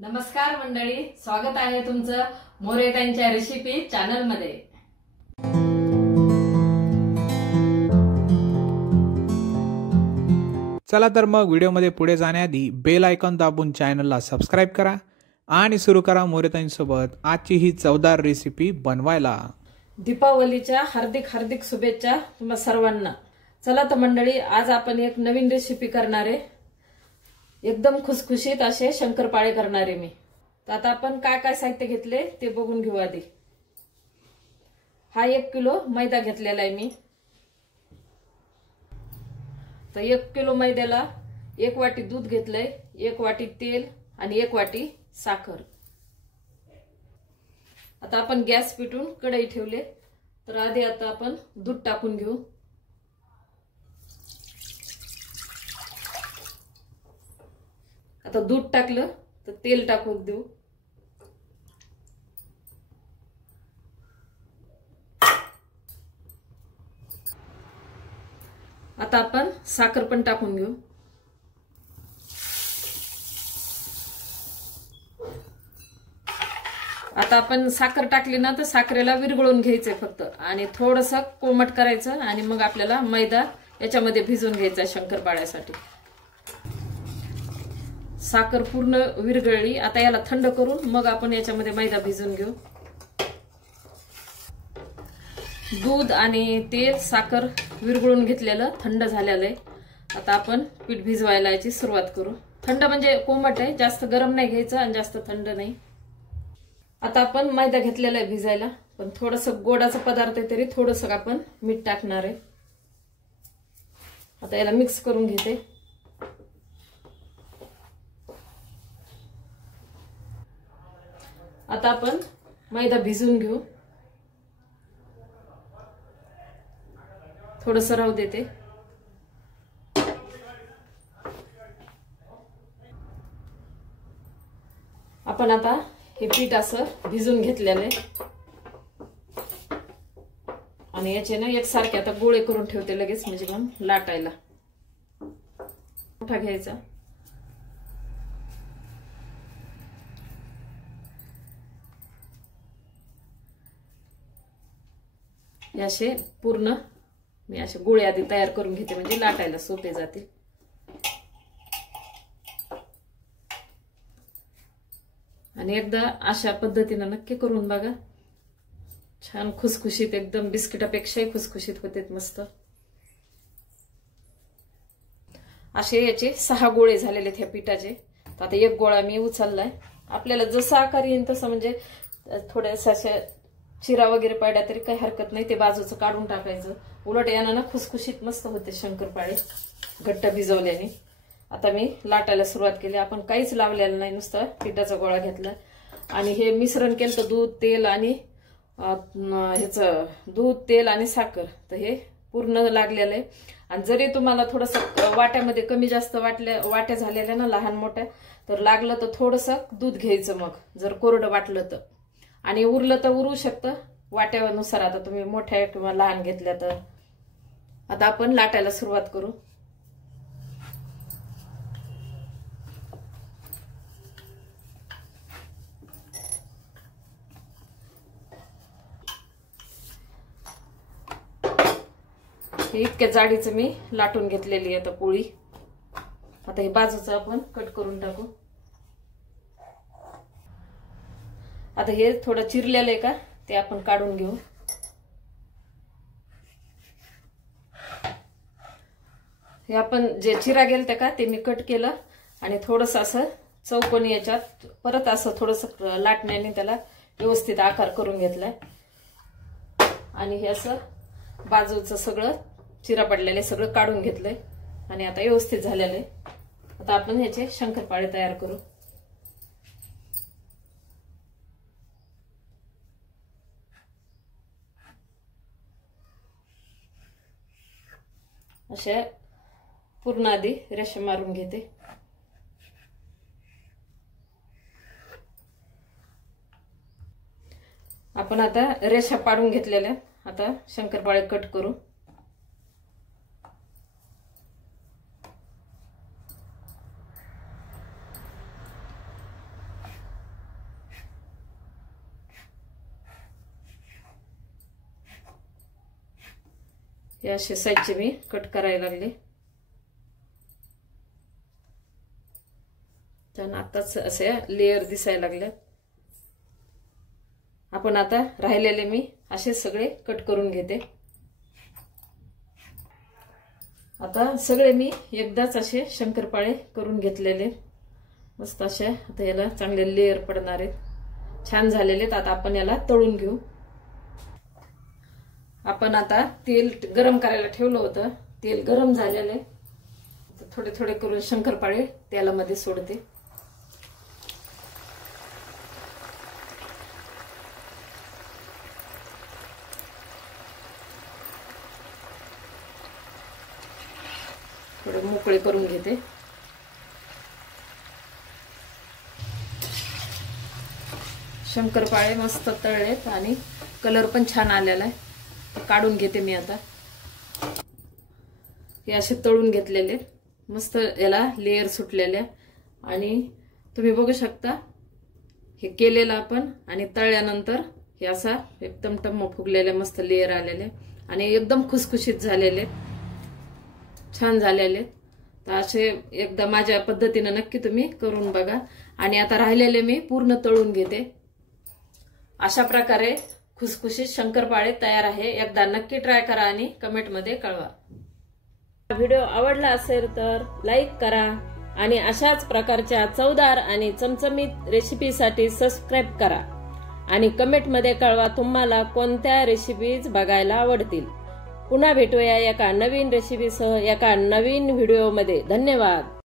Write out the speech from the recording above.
नमस्कार मंडळी, स्वागत आहे तुमचं मोरेताईंच्या रेसिपी चॅनल मध्ये। चला तर मग व्हिडिओमध्ये पुढे जाण्याआधी बेल आयकॉन दाबून चॅनलला सबस्क्राइब करा आणि सुरू करा मोरेताईंसोबत आजची ही चवदार रेसिपी बनवायला। दीपावलीच्या हार्दिक हार्दिक शुभेच्छा तुम्हा सर्वांना। चला तर मंडळी, आज आपण एक नवीन रेसिपी करणार आहे। एकदम खुसखुशीत असे शंकरपाळे करणार आहे मी। तर आता आपण काय काय साहित्य घेतले ते बघून घेऊ आधी। हा 1 किलो मैदा घेतलेला आहे मी। तर 1 किलो मैद्याला 1 वाटी दूध घेतलंय, 1 वाटी तेल आणि 1 वाटी साखर। आता आपण गॅस पेटवून कढई ठेवले। तर आधी आता आपण दूध टाकून घेऊ। आता दूध टाकलं तर तेल टाकून देऊ। आता आपण साखर पण टाकून घेऊ। आता आपण साखर टाकली ना तर साखरेला विरघळून घ्यायचंय फक्त, आणि थोडंसं कोमट करायचं, आणि मग आपल्याला मैदा याच्यामध्ये भिजवून घ्यायचा शंकरपाळ्यासाठी। साखर पूर्ण विरघळली। आता याला थंड करून मग आपण याच्यामध्ये मैदा भिजवून घेऊ। दूध आणि तेल साखर विरघळून घेतलेलं थंड झालेलं आहे। आता आपण पीठ भिजवायला याची सुरुवात करू। थंड म्हणजे कोमट आहे, जास्त गरम नाही घ्यायचं आणि जास्त थंड नाही। आता आपण मैदा घेतलेला आहे भिजायला, पण थोडंसं गोडाचा पदार्थ आहे तरी थोडंसं आपण मीठ टाकणार आहे। आता याला मिक्स करून घेते। आता आपण मैदा भिजवून घेऊ। थोडंसं राहू देते। आपण आता हे पीठ असं भिजून घेतलेलं आहे, आणि याचे ना एकसारखे आता गोळे करून ठेवते लगेच, म्हणजे मग लाटायला। मोठा घ्यायचा, असे पूर्ण मी असे गोळे आधी तयार करून घेते, म्हणजे लाटायला सोपे जातील। आणि एकदा अशा पद्धतीने नक्की करून बघा, छान खुसखुशीत, एकदम बिस्किटापेक्षाही खुसखुशीत होते मस्त। असे याचे 6 गोळे झालेले आहेत ह्या पिठाचे। तर आता एक गोळा मी उचललाय। आपल्याला जसा आकार येईल तसं, म्हणजे थोड्याशा चिरा वगैरे पडला तरी काही हरकत नाही, ते बाजूचं काढून टाकायचं। उलट यानं ना खुसखुशीत मस्त होते शंकरपाळे घट्ट भिजवल्याने। आता मी लाटायला सुरुवात केली। आपण काहीच लावलेलं नाही, नुसतं पिठाचा गोळा घेतला आणि हे मिश्रण केलं तर दूध तेल आणि दूध तेल आणि साखर, तर हे पूर्ण लागलेलं आहे। आणि जरी तुम्हाला थोडंसं वाट्यामध्ये कमी जास्त वाट्या झालेल्या ना लहान मोठ्या, तर लागलं तर थोडंसं दूध घ्यायचं, मग जर कोरडं वाटलं तर, आणि उरलं तर उरू शकतं वाट्यानुसार। आता तुम्ही मोठ्या किंवा लहान घेतल्या तर। आता आपण लाटायला सुरुवात करू। हे इतक्या जाडीचं मी लाटून घेतलेली आहे आता पोळी। आता हे बाजूचं आपण कट करून टाकू। आता हे थोडं चिरलेलं आहे का ते आपण काढून घेऊ। हे आपण जे चिरा गेलते का ते मी कट केलं, आणि थोडंसं असं चौकोनी याच्यात परत असं थोडंसं लाटण्याने त्याला व्यवस्थित आकार करून घेतलाय। आणि हे असं बाजूचं सगळं चिरा पडलेले सगळं काढून घेतलंय, आणि आता व्यवस्थित झालेलं आहे। आता आपण ह्याचे शंकरपाळे तयार करू। अशा पूर्ण आधी रेषा मारून घेते। आपण आता रेषा पाडून घेतलेल्या, आता शंकरपाळे कट करू। हे असे साईजचे मी कट करायला लागले. तर आताच असे लेअर दिसायला लागले. आपण आता राहिलेले मी असे सगळे कट करून घेते. आता सगळे मी एकदाच असे शंकरपाळे करून घेतलेले मस्त असे. आता याला चांगले लेअर पडणार आहेत. छान झालेले आहेत. आता आपण याला तळून घेऊ. आपण आता तेल गरम करायला ठेवलं होतं. तेल गरम झालेले. थोडे थोडे करून शंकरपाळे तेलामध्ये सोडते. थोडे मोकळे करून घेते. शंकरपाळे मस्त तळलेत आणि कलर पण छान आलेला आहे. काढून घेते मी आता. हे असे तळून घेतलेले मस्त याला लेअर सुटलेल्या. आणि तुम्ही बघू शकता हे केलेलं आपण आणि तळल्यानंतर हे असा एकदम टम्म फुगलेले मस्त लेअर आलेले आणि एकदम खुसखुशीत झालेले, छान झालेले. तर असे एकदा माझ्या पद्धतीने नक्की तुम्ही करून बघा. आणि आता राहिलेले मी पूर्ण तळून घेते. अशा प्रकारे खुसखुशीत शंकरपाळे तयार आहे. एकदा नक्की ट्राय करा आणि कमेंटमध्ये कळवा. व्हिडिओ आवडला असेल तर लाईक करा आणि अशाच प्रकारच्या चवदार आणि चमचमीत रेसिपीसाठी सबस्क्राईब करा आणि कमेंटमध्ये कळवा तुम्हाला कोणत्या रेसिपीज बघायला आवडतील. पुन्हा भेटूया एका नवीन रेसिपीसह एका नवीन व्हिडिओमध्ये. धन्यवाद.